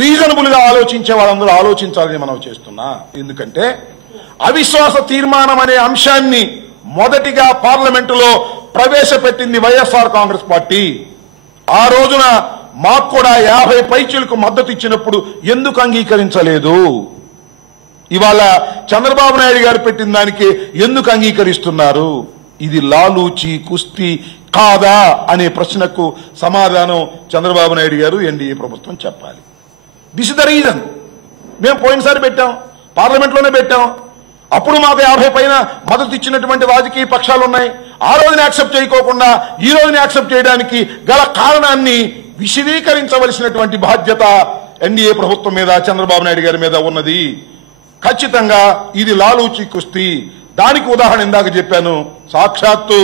Reasonable గా ఆలోచించే వాళ్ళందరూ ఆలోచించాలని మనం చేస్తున్నా. ఎందుకంటే అవిశ్వాస తీర్మానం అనే అంశాన్ని మొదటిగా పార్లమెంటులో ప్రవేశపెట్టింది వైఎస్ఆర్ కాంగ్రెస్ పార్టీ. ఆ రోజున మాకు కూడా 50 పైచీలకు మద్దతు ఇచ్చినప్పుడు ఎందుకు అంగీకరించలేదు? ఇవాళ చంద్రబాబు నాయుడు గారు పెట్టిన దానికి ఎందుకు అంగీకరిస్తున్నారు? ఇది లాలూచి కుస్తీ కాదా అనే ప్రశ్నకు సమాధానం చంద్రబాబు నాయుడు గారు ఎన్డీఏ ప్రభుత్వం చెప్పాలి. This is the reason. మేము పోయినసారి పెట్టాం, పార్లమెంట్లోనే పెట్టాం. అప్పుడు మాకు 50 పైన మద్దతు ఇచ్చినటువంటి రాజకీయ పక్షాలు ఉన్నాయి. ఆ రోజుని యాక్సెప్ట్ చేయకోకుండా ఈ రోజుని యాక్సెప్ట్ చేయడానికి గల కారణాన్ని విశదీకరించవలసినటువంటి బాధ్యత ఎన్డీఏ ప్రభుత్వం మీద, చంద్రబాబు నాయుడు గారి మీద ఉన్నది. ఖచ్చితంగా ఇది లాలూచి కుస్తీ. దానికి ఉదాహరణ ఇందాక చెప్పాను. సాక్షాత్తు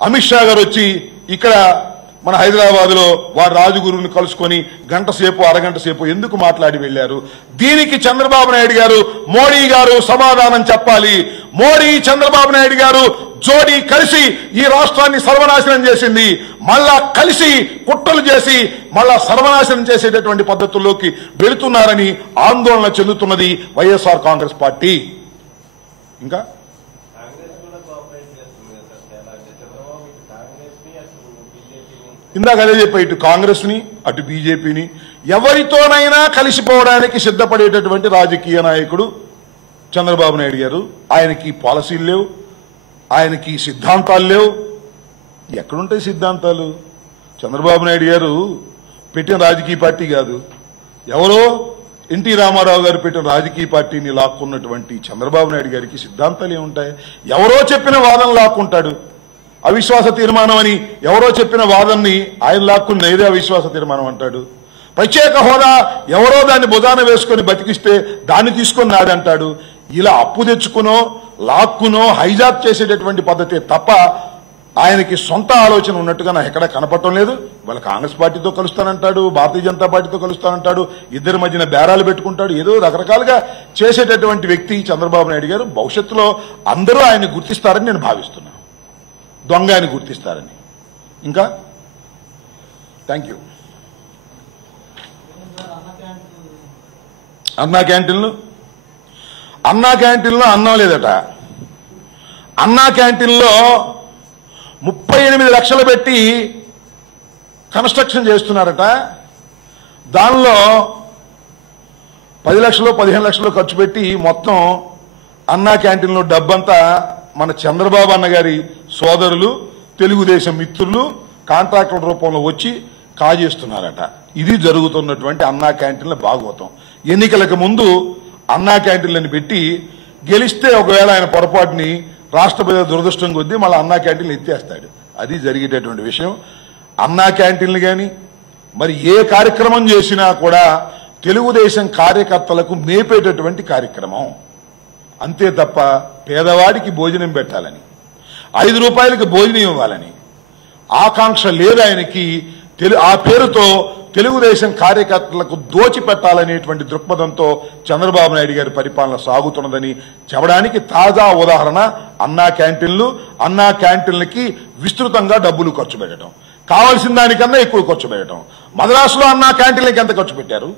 అమిత్ షా గారు వచ్చి ఇక్కడ మన హైదరాబాద్ లో వారు రాజగురువుని కలుసుకొని గంట సేపు అరగంట సేపు ఎందుకు మాట్లాడి వెళ్లారు? దీనికి చంద్రబాబు నాయుడు గారు, మోడీ గారు సమాధానం చెప్పాలి. మోడీ చంద్రబాబు నాయుడు గారు జోడీ కలిసి ఈ రాష్ట్రాన్ని సర్వనాశనం చేసింది. మళ్ళా కలిసి కుట్రలు చేసి మళ్ళా సర్వనాశనం చేసేటటువంటి పద్ధతుల్లోకి వెళుతున్నారని ఆందోళన చెందుతున్నది వైఎస్ఆర్ కాంగ్రెస్ పార్టీ. ఇంకా ఇందాక అదే చెప్పా, ఇటు కాంగ్రెస్ ని అటు బీజేపీని ఎవరితోనైనా కలిసిపోవడానికి సిద్ధపడేటటువంటి రాజకీయ నాయకుడు చంద్రబాబు నాయుడు గారు. ఆయనకి పాలసీలు లేవు, ఆయనకి సిద్ధాంతాలు లేవు. ఎక్కడుంటాయి సిద్ధాంతాలు? చంద్రబాబు నాయుడు గారు పెట్టిన రాజకీయ పార్టీ కాదు, ఎవరో ఎన్టీ రామారావు గారు పెట్టిన రాజకీయ పార్టీని లాక్కున్నటువంటి చంద్రబాబు నాయుడు గారికి సిద్ధాంతాలు ఏముంటాయి? ఎవరో చెప్పిన వాదన లాక్కుంటాడు. అవిశ్వాస తీర్మానం అని ఎవరో చెప్పిన వాదనని ఆయన లాక్కుని ఏదే అవిశ్వాస తీర్మానం అంటాడు. ప్రత్యేక హోదా ఎవరో దాన్ని బుధాన వేసుకొని బతికిస్తే దాన్ని తీసుకొని నాడంటాడు. ఇలా అప్పు తెచ్చుకునో లాక్కునో హైజాక్ చేసేటటువంటి పద్ధతే తప్ప ఆయనకి సొంత ఆలోచన ఉన్నట్టుగా నాకు ఎక్కడ కనపడటం లేదు. వాళ్ళ కాంగ్రెస్ పార్టీతో కలుస్తానంటాడు, భారతీయ జనతా పార్టీతో కలుస్తానంటాడు, ఇద్దరి మధ్యన బేరాలు పెట్టుకుంటాడు. ఏదో రకరకాలుగా చేసేటటువంటి వ్యక్తి చంద్రబాబు నాయుడు గారు. భవిష్యత్తులో అందరూ ఆయన్ని గుర్తిస్తారని నేను భావిస్తున్నాను, దొంగ అని గుర్తిస్తారని. ఇంకా థ్యాంక్ యూ. అన్నా క్యాంటీన్లో అన్నం లేదట. అన్నా క్యాంటీన్లో 38 లక్షలు పెట్టి కన్స్ట్రక్షన్ చేస్తున్నారట. దానిలో 10 లక్షలు 15 లక్షలు ఖర్చు పెట్టి మొత్తం అన్నా క్యాంటీన్లో డబ్బంతా మన చంద్రబాబు అన్న గారి సోదరులు, తెలుగుదేశం మిత్రులు కాంట్రాక్టర్ రూపంలో వచ్చి కాజేస్తున్నారట. ఇది జరుగుతున్నటువంటి అన్నా క్యాంటీన్ల భాగవతం. ఎన్నికలకు ముందు అన్నా క్యాంటీన్లను పెట్టి గెలిస్తే ఒకవేళ ఆయన పొరపాటుని రాష్ట్ర ప్రజల దురదృష్టం కొద్దీ మళ్ళీ అన్నా క్యాంటీన్లు ఎత్తేస్తాడు. అది జరిగేటటువంటి విషయం. అన్నా క్యాంటీన్లు కానీ మరి ఏ కార్యక్రమం చేసినా కూడా తెలుగుదేశం కార్యకర్తలకు మేపేటటువంటి కార్యక్రమం అంతే తప్ప పేదవాడికి భోజనం పెట్టాలని, 5 రూపాయలకి భోజనం ఇవ్వాలని ఆకాంక్ష లేదు ఆయనకి. ఆ పేరుతో తెలుగుదేశం కార్యకర్తలకు దోచిపెట్టాలనేటువంటి దృక్పథంతో చంద్రబాబు నాయుడు గారి పరిపాలన సాగుతున్నదని చెప్పడానికి తాజా ఉదాహరణ అన్నా క్యాంటీన్లు. అన్నా క్యాంటీన్లకి విస్తృతంగా డబ్బులు ఖర్చు పెట్టడం, కావాల్సిన దానికన్నా ఎక్కువ ఖర్చు పెట్టడం. మద్రాసులో అన్నా క్యాంటీన్లకి ఎంత ఖర్చు పెట్టారు?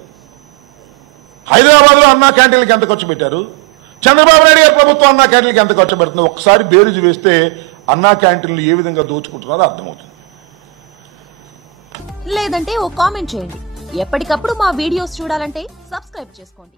హైదరాబాద్ లో అన్నా క్యాంటీన్లకి ఎంత ఖర్చు పెట్టారు? చంద్రబాబు నాయుడు గారి ప్రభుత్వం అన్నా క్యాంటీన్లకి ఎంత ఖర్చు పెడుతుంది? ఒకసారి బేరీజు వేస్తే అన్నా క్యాంటీన్లు ఏ విధంగా దోచుకుంటున్నారో అర్థమవుతుంది. లేదంటే ఓ కామెంట్ చేయండి. ఎప్పటికప్పుడు మా వీడియోస్ చూడాలంటే సబ్స్క్రైబ్ చేసుకోండి.